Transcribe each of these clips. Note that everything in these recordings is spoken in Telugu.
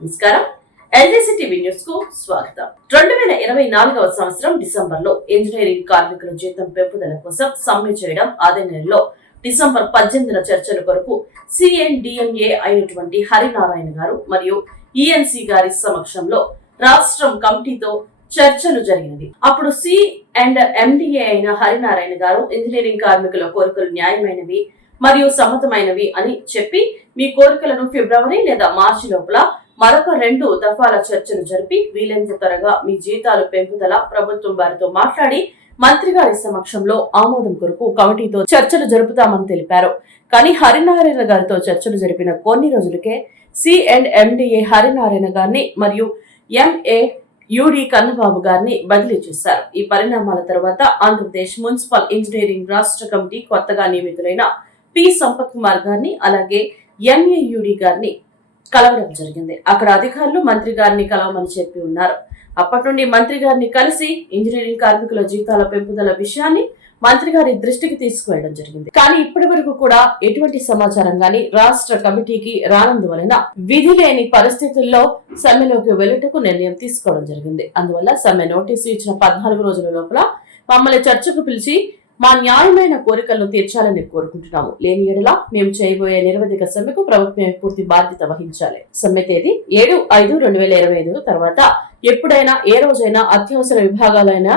నమస్కారం. ఎల్జీసీ టీవీ న్యూస్ కు స్వాగతం. 2024వ సంవత్సరం డిసెంబర్లో ఇంజనీరింగ్ కార్మికుల జీతం పెంపుదల కోసం సమ్మె చేయడం, అదే నెలలో డిసెంబర్ 18న చర్చల కొరకు సిఎన్డిఎంఏ అయినటువంటి హరినారాయణ గారు మరియు ఈఎన్సీ గారి సమక్షంలో రాష్ట్రం కమిటీతో చర్చలు జరిగినది. అప్పుడు సి అండ్ ఎండిఏ అయిన హరినారాయణ గారు ఇంజనీరింగ్ కార్మికుల కోరికలు న్యాయమైనవి మరియు సమ్మతమైనవి అని చెప్పి మీ కోరికలను ఫిబ్రవరి లేదా మార్చి లోపల మరొక 2 దఫాల చర్చలు జరిపి వీలైనంత త్వరగా మీ జీతాలు పెంపుదల ప్రభుత్వం వారితో మాట్లాడి మంత్రి గారి సమక్షంలో ఆమోదం కొరకు కమిటీతో చర్చలు జరుపుతామని తెలిపారు. కానీ హరినారాయణ గారితో చర్చలు జరిపిన కొన్ని రోజులకే సి అండ్ ఎండిఏ హరినారాయణ గారిని మరియు ఎంఏ యుడి కన్నబాబు గారిని బదిలీ చేశారు. ఈ పరిణామాల తర్వాత ఆంధ్రప్రదేశ్ మున్సిపల్ ఇంజనీరింగ్ రాష్ట్ర కమిటీ కొత్తగా నియమితులైన పి సంపత్ కుమార్ గారిని అలాగే ఎంఏయుడి గారిని కలవడం జరిగింది. అక్కడ అధికారులు మంత్రి గారిని కలవమని చెప్పి ఉన్నారు. అప్పటి నుండి మంత్రి గారిని కలిసి ఇంజనీరింగ్ కార్మికుల జీతాల పెంపుదల విషయాన్ని మంత్రి గారి దృష్టికి తీసుకువెళ్ళడం జరిగింది. కానీ ఇప్పటి వరకు కూడా ఎటువంటి సమాచారం గాని రాష్ట్ర కమిటీకి రానందువలన విధి లేని పరిస్థితుల్లో సమ్మెలోకి వెళ్లటకు నిర్ణయం తీసుకోవడం జరిగింది. అందువల్ల సమ్మె నోటీసు ఇచ్చిన 14 రోజుల లోపల మమ్మల్ని చర్చకు పిలిచి మా న్యాయమైన కోరికలను తీర్చాలని కోరుకుంటున్నాము. లేని ఎడల మేము చేయబోయే నిరవధిక సమ్మెకు ప్రభుత్వమే పూర్తి బాధ్యత వహించాలి. సమ్మె తేదీ 7/5/2025 తర్వాత ఎప్పుడైనా ఏ రోజైనా అత్యవసర విభాగాలైన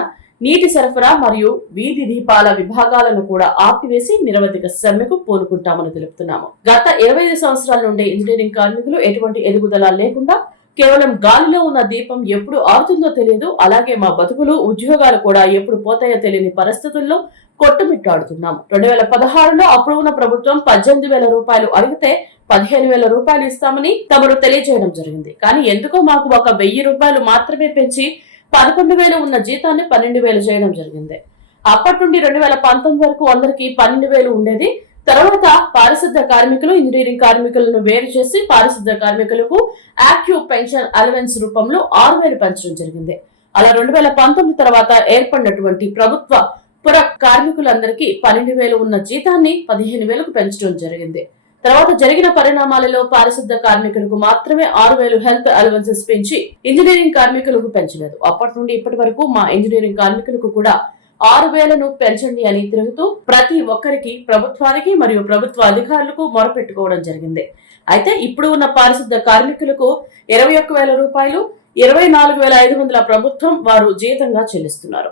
నీటి సరఫరా మరియు వీధి దీపాల విభాగాలను కూడా ఆపివేసి నిరవధిక సమ్మెకు పూనుకుంటామని తెలుపుతున్నాము. గత 25 సంవత్సరాల నుండి ఇంజనీరింగ్ కార్మికులు ఎటువంటి ఎదుగుదల లేకుండా కేవలం గాలిలో ఉన్న దీపం ఎప్పుడు ఆరుతుందో తెలియదు. అలాగే మా బతుకులు ఉద్యోగాలు కూడా ఎప్పుడు పోతాయో తెలియని పరిస్థితుల్లో కొట్టుమిట్టాడుతున్నాము. 2016లో అప్పుడు ఉన్న ప్రభుత్వం 18,000 రూపాయలు అడిగితే 15,000 రూపాయలు ఇస్తామని తమరు తెలియజేయడం జరిగింది. కానీ ఎందుకో మాకు ఒక 1,000 రూపాయలు మాత్రమే పెంచి 11,000 ఉన్న జీతాన్ని 12,000 చేయడం జరిగింది. అప్పటి నుండి 2019 వరకు అందరికి 12,000 ఉండేది. తర్వాత పారిశుద్ధ కార్మికులు ఇంజనీరింగ్ కార్మికులను వేరు చేసి పారిశుద్ధ కార్మికులకు యాక్టివ్ పెన్షన్ అలవెన్స్ రూపంలో 6,000 పెంచడం జరిగింది. అలా 2019 తర్వాత ఏర్పడినటువంటి ప్రభుత్వ పుర కార్మికులందరికీ 12,000 ఉన్న జీతాన్ని 15,000కు పెంచడం జరిగింది. తర్వాత జరిగిన పరిణామాలలో పారిశుద్ధ కార్మికులకు మాత్రమే 6,000 హెల్త్ అలవెన్సెస్ పెంచి ఇంజనీరింగ్ కార్మికులకు పెంచలేదు. అప్పటి నుండి ఇప్పటి వరకు మా ఇంజనీరింగ్ కార్మికులకు కూడా 6,000ను పెంచండి అని తిరుగుతూ ప్రతి ఒక్కరికి ప్రభుత్వానికి మరియు ప్రభుత్వ అధికారులకు మొరపెట్టుకోవడం జరిగింది. అయితే ఇప్పుడు ఉన్న పారిశుద్ధ కార్మికులకు 21,000 రూపాయలు 24,500 ప్రభుత్వం వారు జీతంగా చెల్లిస్తున్నారు.